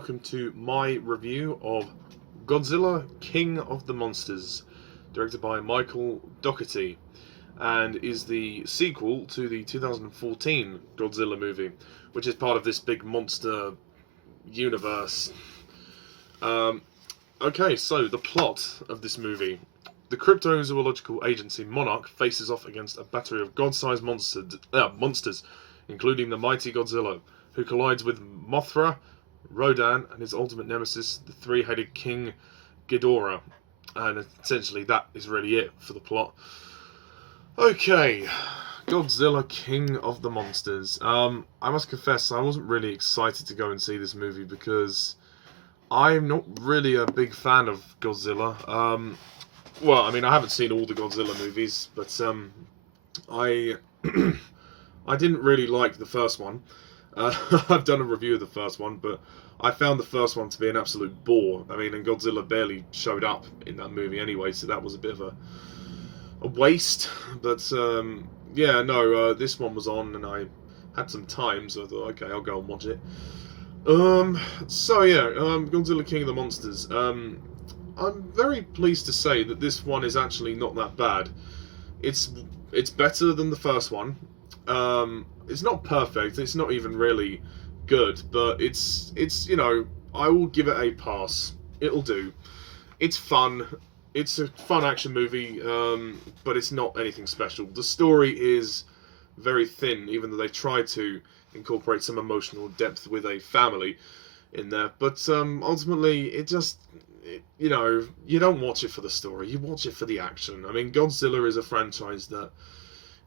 welcome to my review of Godzilla, King of the Monsters, directed by Michael Dougherty, and is the sequel to the 2014 Godzilla movie, which is part of this big monster universe. Okay, so the plot of this movie. The cryptozoological agency Monarch faces off against a battery of god-sized monsters, including the mighty Godzilla, who collides with Mothra, Rodan, and his ultimate nemesis, the three-headed King Ghidorah. And essentially that is really it for the plot. Okay, Godzilla, King of the Monsters. I must confess, I wasn't really excited to go and see this movie because I'm not really a big fan of Godzilla. Well, I mean, I haven't seen all the Godzilla movies, but I I didn't really like the first one. I've done a review of the first one, but I found the first one to be an absolute bore. I mean, and Godzilla barely showed up in that movie anyway, so that was a bit of a waste. But yeah, no, this one was on, and I had some time, so I thought, okay, I'll go and watch it. So yeah, Godzilla, King of the Monsters. I'm very pleased to say that this one is actually not that bad. It's better than the first one. It's not perfect. It's not even really good, but it's you know, I will give it a pass. It'll do. It's fun. It's a fun action movie, but it's not anything special. The story is very thin, even though they try to incorporate some emotional depth with a family in there. But ultimately, you know, you don't watch it for the story. You watch it for the action. I mean, Godzilla is a franchise that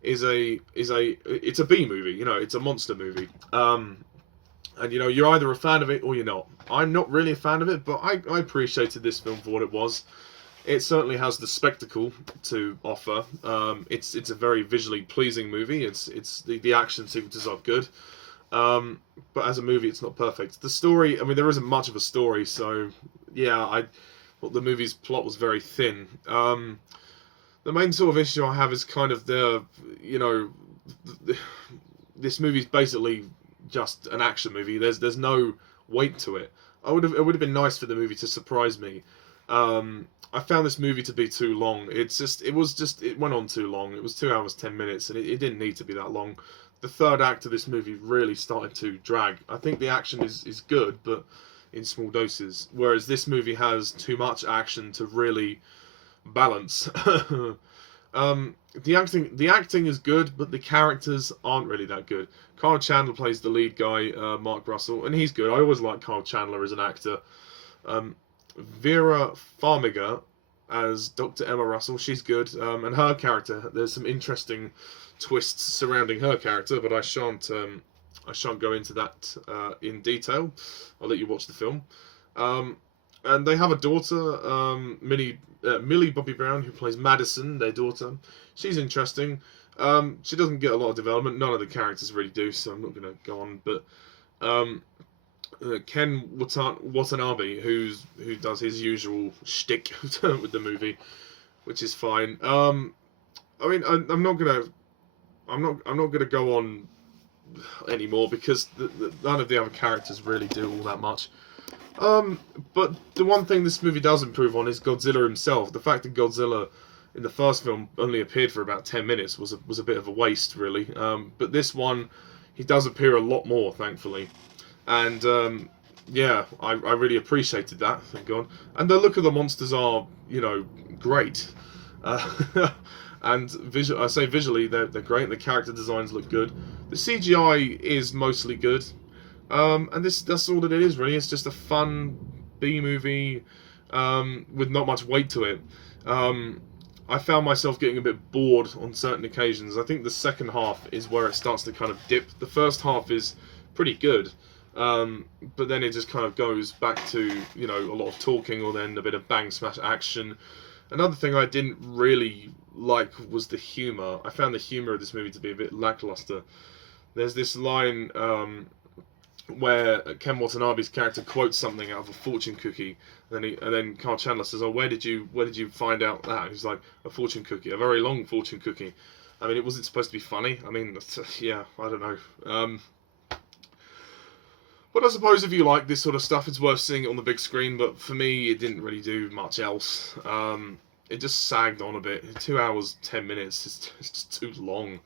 it's a B movie. You know, it's a monster movie. And you know, you're either a fan of it or you're not. I'm not really a fan of it, but I appreciated this film for what it was. It certainly has the spectacle to offer. It's a very visually pleasing movie. The action sequences are good. But as a movie, it's not perfect. The story, I mean, there isn't much of a story, so yeah, the movie's plot was very thin. The main sort of issue I have is kind of you know, this movie's basically just an action movie. There's no weight to it. It would have been nice for the movie to surprise me. I found this movie to be too long. It went on too long. It was 2 hours 10 minutes, and it didn't need to be that long. The third act of this movie really started to drag. I think the action is good, but in small doses. Whereas this movie has too much action to really balance. The acting is good, but the characters aren't really that good. Kyle Chandler plays the lead guy, Mark Russell, and he's good. I always like Kyle Chandler as an actor. Vera Farmiga as Dr. Emma Russell, she's good, and her character, there's some interesting twists surrounding her character, but I shan't go into that in detail. I'll let you watch the film. And they have a daughter, Millie Bobby Brown, who plays Madison, their daughter. She's interesting. She doesn't get a lot of development. None of the characters really do, so I'm not going to go on. But Ken Watanabe, who does his usual shtick with the movie, which is fine. I mean, I'm not gonna go on anymore because none of the other characters really do all that much. But the one thing this movie does improve on is Godzilla himself. The fact that Godzilla in the first film only appeared for about 10 minutes was a bit of a waste, really. But this one, he does appear a lot more, thankfully. And yeah, I really appreciated that, thank God. And the look of the monsters are, you know, great. And I say visually, they're great. The character designs look good. The CGI is mostly good. And that's all that it is, really. It's just a fun B movie with not much weight to it. I found myself getting a bit bored on certain occasions. I think the second half is where it starts to kind of dip. The first half is pretty good, but then it just kind of goes back to, you know, a lot of talking or then a bit of bang smash action. Another thing I didn't really like was the humour. I found the humour of this movie to be a bit lackluster. There's this line where Ken Watanabe's character quotes something out of a fortune cookie, and then Kyle Chandler says, "Oh, where did you find out that?" And he's like, "A fortune cookie, a very long fortune cookie." I mean, it wasn't supposed to be funny. I mean, yeah, I don't know. But I suppose if you like this sort of stuff, it's worth seeing it on the big screen. But for me, it didn't really do much else. It just sagged on a bit. 2 hours, 10 minutes. It's just too long.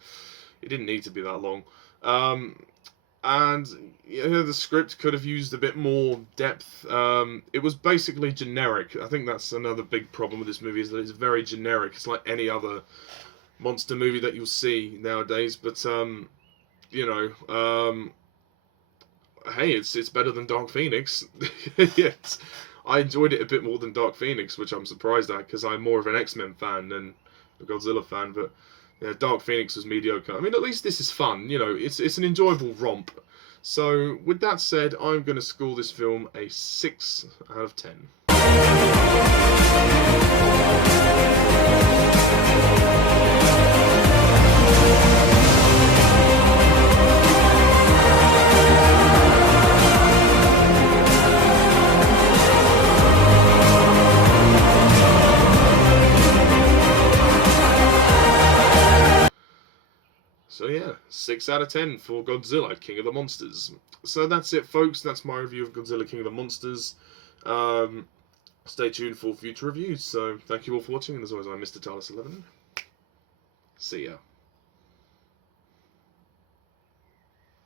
It didn't need to be that long. And you know, the script could have used a bit more depth. It was basically generic. I think that's another big problem with this movie, is that it's very generic. It's like any other monster movie that you'll see nowadays. But you know, hey, it's better than Dark Phoenix. Yes, I enjoyed it a bit more than Dark Phoenix, which I'm surprised at, because I'm more of an X-Men fan than a Godzilla fan. But yeah, Dark Phoenix was mediocre. I mean, at least this is fun. You know, it's an enjoyable romp. So with that said, I'm going to score this film a 6 out of 10. So yeah, 6 out of 10 for Godzilla, King of the Monsters. So that's it, folks. That's my review of Godzilla, King of the Monsters. Stay tuned for future reviews. So thank you all for watching, and as always, I'm Mr. Talis11. See ya.